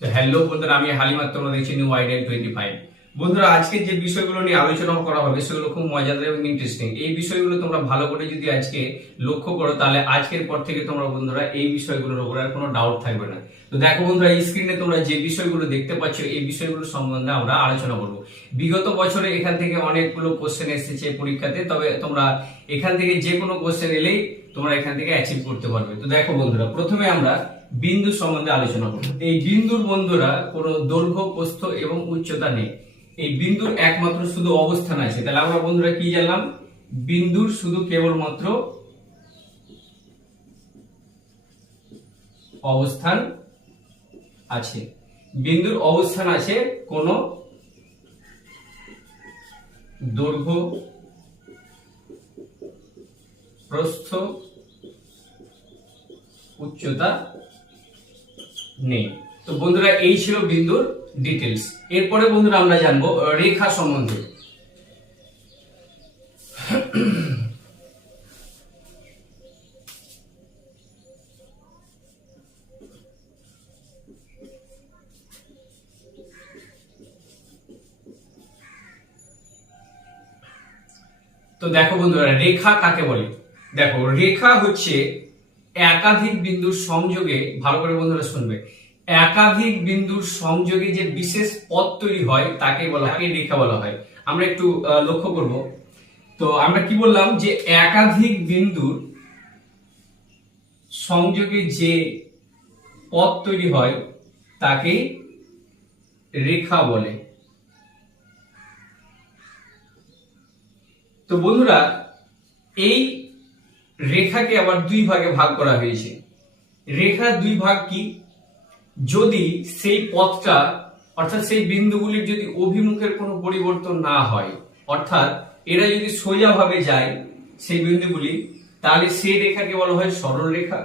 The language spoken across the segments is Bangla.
তো হ্যালো বন্ধুরা, আমি হালিমা, তোমরা দেখছি নিউ আইডিয়া 25। বন্ধুরা, আজকে যে বিষয়গুলো নিয়ে আলোচনা করা হবে সেগুলো খুব মজাদার এবং ইন্টারেস্টিং। এই বিষয়গুলো তোমরা ভালো করে যদি আজকে লক্ষ্য করো, তাহলে আজকের পর থেকে তোমরা বন্ধুরা এই বিষয়গুলোর উপর আর কোনো ডাউট থাকবে না। তো দেখো বন্ধুরা, এই স্ক্রিনে তোমরা যে বিষয়গুলো দেখতে পাচ্ছ, এই বিষয়গুলো সম্বন্ধে আমরা আলোচনা করবো। বিগত বছরে এখান থেকে অনেকগুলো কোশ্চেন এসেছে পরীক্ষাতে, তবে তোমরা এখান থেকে যে কোনো কোশ্চেন এলেই তোমরা এখান থেকে অ্যাচিভ করতে পারবে। তো দেখো বন্ধুরা, প্রথমে আমরা বিন্দু সম্বন্ধে আলোচনা করব। এই বিন্দুর বন্ধুরা কোনো দৈর্ঘ্য, প্রস্থ এবং উচ্চতা নেই। এই বিন্দুর একমাত্র শুধু অবস্থান আছে। তাহলে আমরা বন্ধুরা কি জানলাম? বিন্দুর শুধু কেবলমাত্র অবস্থান আছে। বিন্দুর অবস্থান আছে, কোনো দৈর্ঘ্য, প্রস্থ, উচ্চতা নেই। তো বন্ধুরা, এই ছিল বিন্দুর ডিটেলস। এরপরে বন্ধুরা আমরা জানবো রেখা সম্বন্ধে। তো দেখো বন্ধুরা, রেখা কাকে বলে? দেখো, রেখা হচ্ছে একাধিক বিন্দুর সংযোগে, ভালো করে বন্ধুরা শুনবে, একাধিক বিন্দুর সংযোগে যে বিশেষ পথ তৈরি হয় তাকে বলা হয় রেখা বলা হয়। আমরা একটু লক্ষ্য করব। তো আমরা কি বললাম? যে একাধিক বিন্দুর সংযোগে যে পথ তৈরি হয় তাকে রেখা বলে। তো বন্ধুরা, এই রেখাকে আবার দুই ভাগে ভাগ করা হয়েছে। রেখার দুই ভাগ কি? যদি সেই পথটা, অর্থাৎ সেই বিন্দুগুলির যদি অভিমুখের কোনো পরিবর্তন না হয়, অর্থাৎ এরা যদি সোজা ভাবে যায় সেই বিন্দুগুলি, তাহলে সেই রেখাকে বলা হয় সরল রেখা।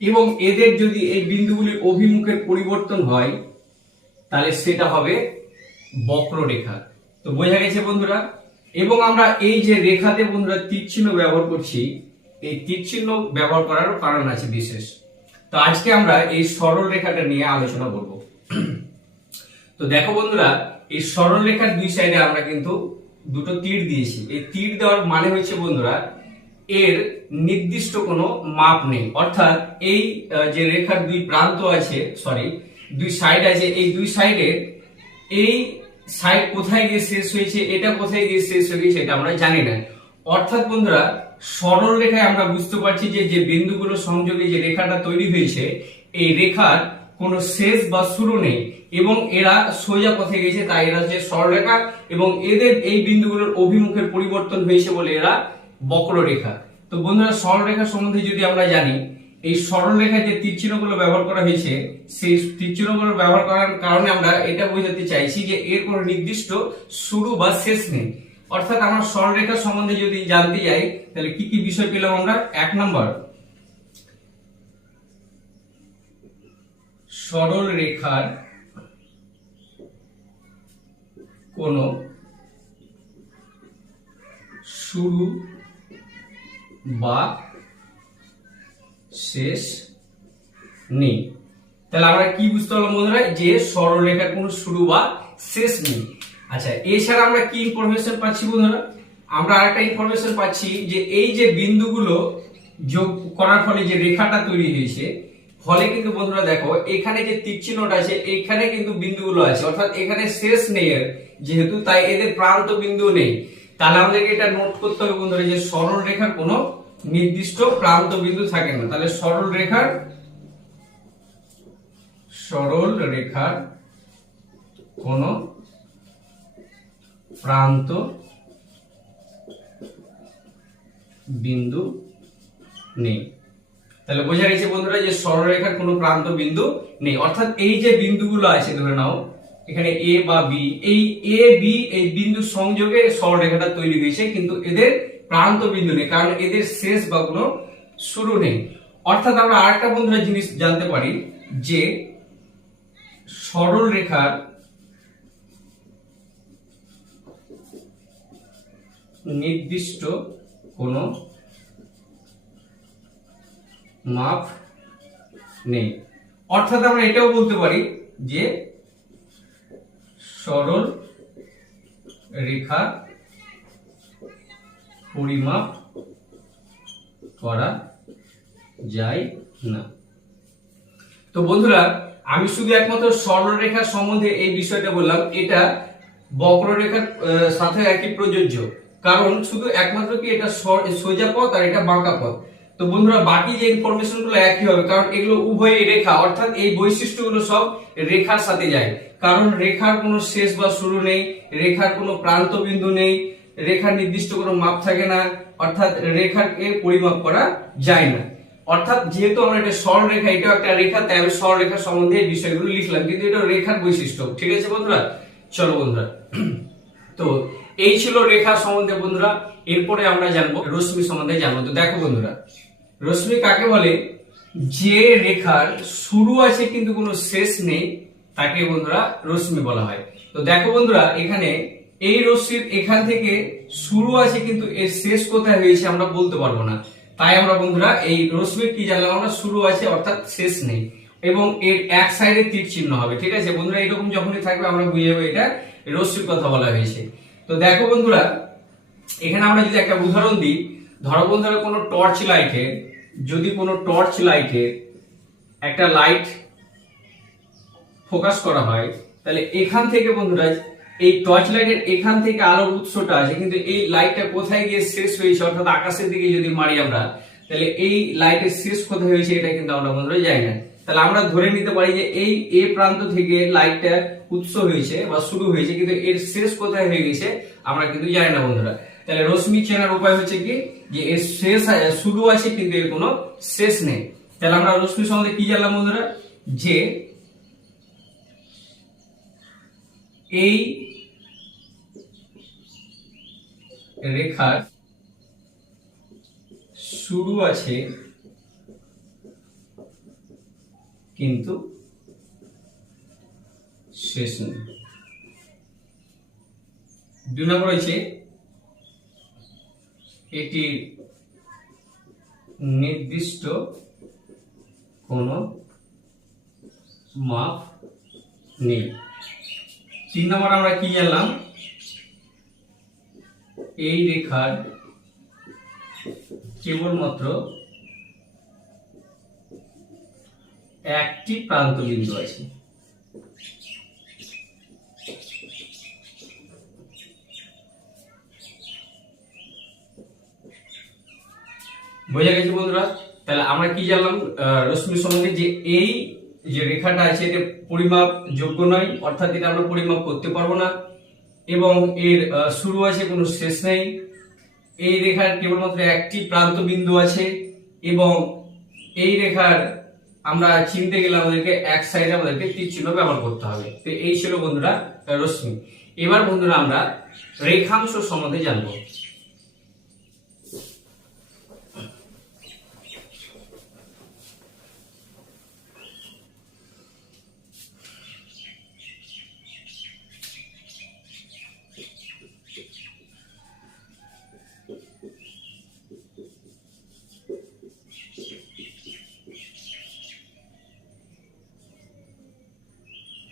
এবং এদের যদি এই বিন্দুগুলির অভিমুখের পরিবর্তন হয়, তাহলে সেটা হবে বক্ররেখা। তো বোঝা গেছে বন্ধুরা? এবং আমরা এই যে রেখাতে বন্ধুরা তীর চিহ্ন ব্যবহার করছি, এই তীর চিহ্ন ব্যবহার করারও কারণ আছে বিশেষ। তো আজকে আমরা এই সরল রেখাটা নিয়ে আলোচনা করব। তো দেখো বন্ধুরা, এই সরল রেখার দুই সাইডে আমরা কিন্তু দুটো তীর দিয়েছি। এই তীর দেওয়ার মানে হচ্ছে বন্ধুরা, এর নির্দিষ্ট কোনো মাপ নেই। অর্থাৎ এই যে রেখার দুই প্রান্ত আছে, দুই সাইড আছে, এই দুই সাইডে এই সাইড কোথায় গিয়ে শেষ হয়েছে, এটা কোথায় গিয়ে শেষ হয়ে গেছে, এটা আমরা জানি না। অর্থাৎ বন্ধুরা, সরল রেখায় আমরা বুঝতে পারছি যে যে বিন্দুগুলো সংযোগে যে রেখাটা তৈরি হয়েছে, এই রেখার কোনো শেষ বা শুরু নেই এবং এরা সোজা পথে গেছে, তাই এরা হচ্ছে সরল রেখা। এবং এদের এই বিন্দুগুলোর অভিমুখের পরিবর্তন হয়েছে বলে এরা বক্ররেখা। তো বন্ধুরা, সরল রেখা সম্বন্ধে যদি আমরা জানি, এই সরল রেখায় যে তীর চিহ্নগুলো ব্যবহার করা হয়েছে, সেই তীর চিহ্নগুলো ব্যবহার করার কারণে আমরা এটা বোঝাতে চাইছি যে এর কোনো নির্দিষ্ট শুরু বা শেষ নেই। অর্থাৎ আমরা সরল রেখা সম্বন্ধে যদি জানতে যাই, তাহলে কি কি বিষয় পেলাম আমরা? 1 নম্বর, সরল রেখার কোনো শুরু বা শেষ নেই। তাহলে আমরা কি বুঝতে পারলাম বন্ধুরা? যে সরল রেখার কোনো শুরু বা শেষ নেই। আচ্ছা, এছাড়া আমরা কি ইনফরমেশন পাচ্ছি বন্ধুরা? আমরা আরেকটা ইনফরমেশন পাচ্ছি যে এই যে বিন্দুগুলো যোগ করার ফলে যে রেখাটা তৈরি হয়েছে, ফলে কিন্তু বন্ধুরা দেখো, এখানে যে তীর চিহ্নটা আছে, এখানে কিন্তু বিন্দুগুলো আছে, অর্থাৎ এখানে শেষ নেই এর, যেহেতু তাই এদের প্রান্ত বিন্দু নেই। তাহলে আমাদেরকে এটা নোট করতে হবে বন্ধুরা, যে সরল রেখার কোনো নির্দিষ্ট প্রান্ত বিন্দু থাকে না। তাহলে সরল রেখার কোনো প্রান্ত বিন্দু নেই। তাহলে বোঝা গেছে বন্ধুরা যে সরল রেখার কোনো প্রান্ত বিন্দু নেই। অর্থাৎ এই যে বিন্দুগুলো আছে, ধরে নাও এখানে এ বা বি, এই এ বি এই বিন্দু সংযোগে সরল রেখাটা তৈরি হয়েছে, কিন্তু এদের প্রান্ত বিন্দু নেই, কারণ এদের শেষ বা কোনো শুরু নেই। অর্থাৎ আমরা আরেকটা বন্ধুরা জিনিস জানতে পারি, যে সরল রেখার নির্দিষ্ট কোনো মাপ নেই। অর্থাৎ আমরা এটাও বলতে পারি যে সরল রেখা পরিমাপ করা যায় না। তো বন্ধুরা, আমি শুধু একমাত্র সরলরেখার সম্বন্ধে এই বিষয়টা বললাম, এটা বক্ররেখার সাথে একই প্রযোজ্য। কারণ শুধু একমাত্র কি এটা সোজা পথ আর এটা বাঁকা পথ। তো বন্ধুরা, বাকি যে ইনফরমেশন গুলো একই হবে, কারণ এগুলো উভয়ই রেখা, অর্থাৎ এই বৈশিষ্ট্যগুলো সব রেখার সাথে যায়। কারণ রেখার কোনো শেষ বা শুরু নেই, রেখার কোনো প্রান্ত বিন্দু নেই, রেখার নির্দিষ্ট কোনো মাপ থাকে না, অর্থাৎ রেখাকে পরিমাপ করা যায় না। অর্থাৎ যেহেতু আমরা এটা সরল রেখা, এটাও একটা রেখা, তাই আমি সরল রেখার সম্বন্ধে এই বিষয়গুলো লিখলাম, কিন্তু এটা রেখার বৈশিষ্ট্য। ঠিক আছে বন্ধুরা, চলো বন্ধুরা, তো এই ছিল রেখার সম্বন্ধে বন্ধুরা। এরপরে আমরা জানবো রশ্মি সম্বন্ধে জানবো। তো দেখো বন্ধুরা, রশ্মি কাকে বলে? যে রেখার শুরু আছে কিন্তু কোনো শেষ নেই, তাকে বন্ধুরা রশ্মি বলা হয়। তো দেখো বন্ধুরা, এখানে এই রশ্মির এখান থেকে শুরু আছে কিন্তু এর শেষ কোথায় হয়েছে আমরা বলতে পারবো না। তাই আমরা বন্ধুরা এই রশ্মির কি জানলাম আমরা? শুরু আছে অর্থাৎ শেষ নেই, এবং এর এক সাইডে তীর চিহ্ন হবে। ঠিক আছে বন্ধুরা, এরকম যখনই থাকবে আমরা বুঝে যাবো এটা রশ্মির কথা বলা হয়েছে। তো দেখো বন্ধুরা, এখানে আমরা যদি একটা উদাহরণ দিই, ধরো বন্ধুরা কোনো টর্চ লাইটের, যদি কোনো টর্চ লাইটের একটা লাইট ফোকাস করা হয়, তাহলে এখান থেকে বন্ধুরা এই টর্চ লাইটের এখান থেকে আলোর উৎসটা আছে, কিন্তু এই লাইটটা কোথায় গিয়ে শেষ হয়েছে, অর্থাৎ আকাশের দিকে যদি মারি আমরা, তাহলে এই লাইটের শেষ কোথায় হয়েছে এটা কিন্তু আমরা বন্ধুরা জানি না। তাহলে আমরা ধরে নিতে পারি যে এই এ প্রান্ত থেকে লাইটটা উৎস হয়েছে বা শুরু হয়েছে, কিন্তু এর শেষ কোথায় হয়ে গেছে আমরা কিন্তু জানি না বন্ধুরা। তাহলে রশ্মি চেনার উপায় হচ্ছে কি, যে এর শেষ শুরু আছে কিন্তু এর কোনো শেষ নেই। তাহলে আমরা রশ্মি সম্বন্ধে কি জানলাম বন্ধুরা? যে এই রেখার শুরু আছে কিন্তু শেষ নেই। 2 নম্বর হচ্ছে এটির নির্দিষ্ট কোনো মাপ নেই। 3 নম্বর আমরা কি জানলাম? এই রেখার কেবলমাত্র একটি প্রান্ত বিন্দু আছে। বোঝা গেছে বন্ধুরা? তাহলে আমরা কি জানলাম রশ্মি সম্বন্ধে? যে এই যে রেখাটা আছে এটা পরিমাপ যোগ্য নয়, অর্থাৎ এটা আমরা পরিমাপ করতে পারবো না, এবং এর শুরু আছে কোনো শেষ নেই, এই রেখার কেবলমাত্র একটি প্রান্ত বিন্দু আছে, এবং এই রেখার আমরা চিনতে গেলে আমাদেরকে এক সাইডে আমাদেরকে তীর চিহ্ন ব্যবহার করতে হবে। তো এই ছিল বন্ধুরা রশ্মি। এবার বন্ধুরা আমরা রেখাংশ সম্বন্ধে জানবো।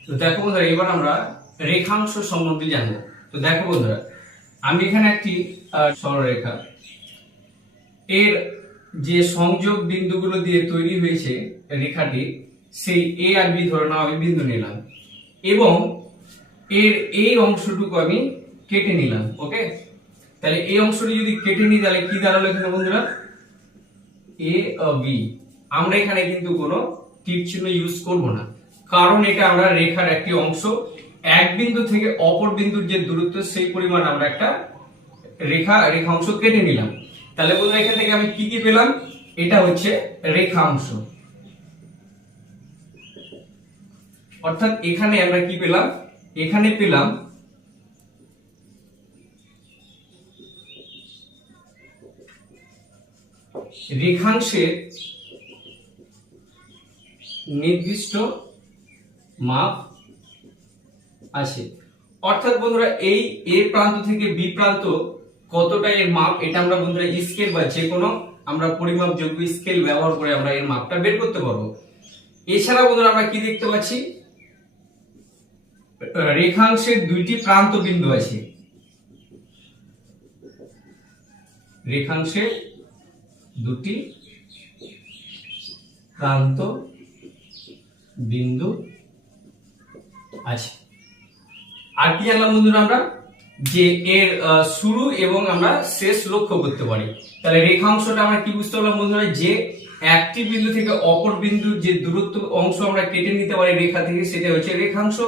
তো দেখো বন্ধুরা, এবার আমরা রেখাংশ সম্বন্ধে জানবো। তো দেখো বন্ধুরা, আমি এখানে একটি সরলরেখা, এর যে সংযোগ বিন্দুগুলো দিয়ে তৈরি হয়েছে রেখাটি, সেই এ আর বি ধরে নাও আমি বিন্দু নিলাম, এবং এর এই অংশটুকু আমি কেটে নিলাম। ওকে, তাহলে এই অংশটি যদি কেটে নিই তাহলে কি দাঁড়ালো এখানে বন্ধুরা? A B. আমরা এখানে কিন্তু কোনো তীর চিহ্ন ইউজ করব না, কারণ এটা আমরা রেখার একটি অংশ, এক বিন্দু থেকে অপর বিন্দুর যে দূরত্ব সেই পরিমাণ আমরা একটা রেখাংশ কেটে নিলাম। তাহলে বন্ধুরা এখান থেকে আমি কি কি পেলাম? এটা হচ্ছে রেখাংশ। অর্থাৎ এখানে আমরা কি পেলাম? এখানে পেলাম রেখাংশের নির্দিষ্ট মাপ আছে। অর্থাৎ বন্ধুরা এই এ প্রান্ত থেকে বি প্রান্ত কতটা এর মাপ, এটা আমরা বন্ধুরা স্কেল বা যে কোনো আমরা পরিমাপযোগ্য স্কেল ব্যবহার করে আমরা এর মাপটা বের করতে পারবো। এছাড়া বন্ধুরা আমরা কি দেখতে পাচ্ছি, রেখাংশের দুইটি প্রান্ত বিন্দু আছে, রেখাংশের দুটি প্রান্ত বিন্দু আছে। আর কি জানলাম বন্ধুরা আমরা, যে এর শুরু এবং আমরা শেষ লক্ষ্য করতে পারি। তাহলে রেখাংশটা আমরা কি বুঝতে পারলাম বন্ধুরা, যে একটি বিন্দু থেকে অপর বিন্দুর যে দূরত্ব অংশ আমরা কেটে নিতে পারি রেখা থেকে, সেটা হচ্ছে রেখাংশ।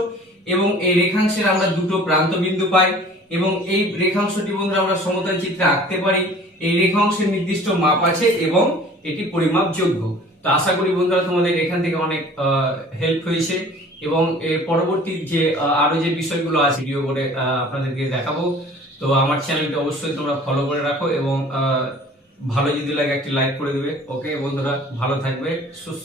এবং এই রেখাংশের আমরা দুটো প্রান্ত বিন্দু পাই এবং এই রেখাংশটি বন্ধুরা আমরা সমতল চিত্রে আঁকতে পারি। এই রেখাংশের নির্দিষ্ট মাপ আছে এবং এটি পরিমাপযোগ্য। তো আশা করি বন্ধুরা তোমাদের এখান থেকে অনেক হেল্প হয়েছে এবং এর পরবর্তী যে আরো যে বিষয়গুলো আছে ভিডিও করে আপনাদেরকে দেখাবো। তো আমার চ্যানেলটা অবশ্যই তোমরা ফলো করে রাখো এবং ভালো যদি লাগে একটি লাইক করে দিবে। ওকে বন্ধুরা, ভালো থাকবে, সুস্থ থাকবে।